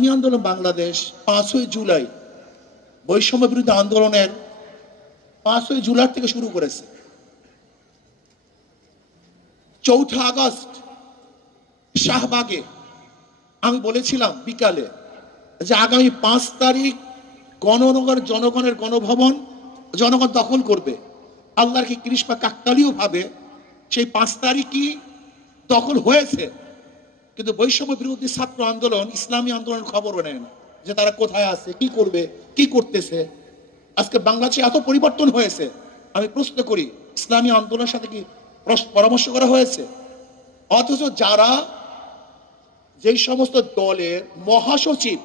ইসলামী আন্দোলন বাংলাদেশ, পাঁচই জুলাই। বৈষম্য বিরুদ্ধে আন্দোলনের পাঁচই জুলাই থেকে শুরু করেছে। চৌঠা আগস্ট, শাহবাগে আমি বলেছিলাম বিকালে যে আগামী পাঁচ তারিখ গণনগর জনগণের গণভবন, জনগণ দখল করবে। আল্লাহর কি কৃষ্ণা কাকতালীয় ভাবে সেই পাঁচ তারিখই দখল হয়েছে? কিন্তু বৈষম্য বিরোধী ছাত্র আন্দোলন, ইসলামী আন্দোলনের খবর নেয় না যে তারা কোথায় আছে, কি করবে, কি করতেছে। আজকে বাংলাদেশে এত পরিবর্তন হয়েছে। আমি প্রশ্ন করি, ইসলামী আন্দোলনের সাথে কি পরামর্শ করা হয়েছে? অথচ যারা যেই সমস্ত দলের মহাসচিব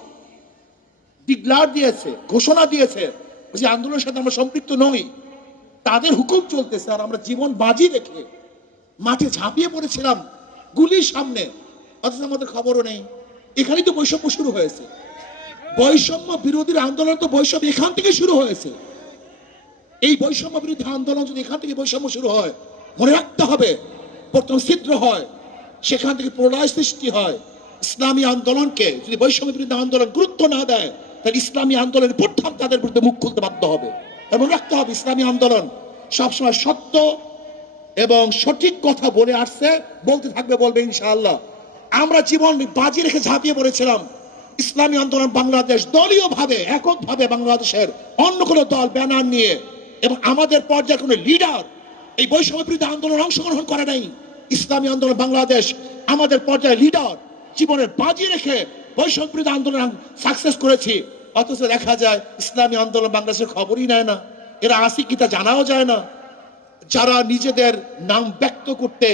ডিক্লার দিয়েছে, ঘোষণা দিয়েছে যে আন্দোলনের সাথে আমরা সম্পৃক্ত নই, তাদের হুকুম চলতেছে আর আমরা জীবন বাজি রেখে মাঠে ঝাঁপিয়ে পড়েছিলাম, গুলির সামনে। অথচ আমাদের খবরও নেই। এখানেই তো বৈষম্য শুরু হয়েছে। বৈষম্য বিরোধীর আন্দোলন তো বৈষম্য এখান থেকে শুরু হয়েছে। এই বৈষম্য বিরোধী আন্দোলন যদি এখান থেকে বৈষম্য শুরু হয়, মনে রাখতে হবে, প্রথম ছিদ্র হয়, সেখান থেকে প্রলয় সৃষ্টি হয়। ইসলামী আন্দোলনকে যদি বৈষম্য বিরোধী আন্দোলন গুরুত্ব না দেয়, তাহলে ইসলামী আন্দোলনের প্রথম তাদের বিরুদ্ধে মুখ খুলতে বাধ্য হবে। এবং রাখতে হবে, ইসলামী আন্দোলন সবসময় সত্য এবং সঠিক কথা বলে আসছে, বলতে থাকবে, বলবে ইনশাআল্লাহ। আমরা জীবন বাজি রেখে ঝাঁপিয়ে পড়েছিলাম। ইসলামী আন্দোলন বাংলাদেশ দলীয় ভাবে একক ভাবে বাংলাদেশের অন্য কোনো দল ব্যানার নিয়ে এবং আমাদের পর্যায়ে কোনো লিডার এই বৈষম্য বিরোধী আন্দোলন অংশগ্রহণ করে নাই। ইসলামী আন্দোলন বাংলাদেশ আমাদের পর্যায়ে লিডার, জীবনের বাজি রেখে বৈষম্য বিরোধী আন্দোলন সাকসেস করেছি। অথচ দেখা যায়, ইসলামী আন্দোলন বাংলাদেশের খবরই নেয় না। এরা আসি কি তা জানাও যায় না। যারা নিজেদের নাম ব্যক্ত করতে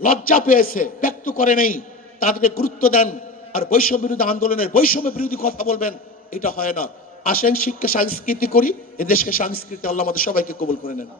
লজ্জা পেয়েছে, ব্যক্ত করে নেই, তাদেরকে গুরুত্ব দেন আর বৈষম্য বিরোধী আন্দোলনের বৈষম্য বিরোধী কথা বলবেন, এটা হয় না। আসেন শিক্ষা সংস্কৃতি করি, এদেশকে দেশকে সংস্কৃতি, আল্লাহ আমাদের সবাইকে কবুল করে নেন।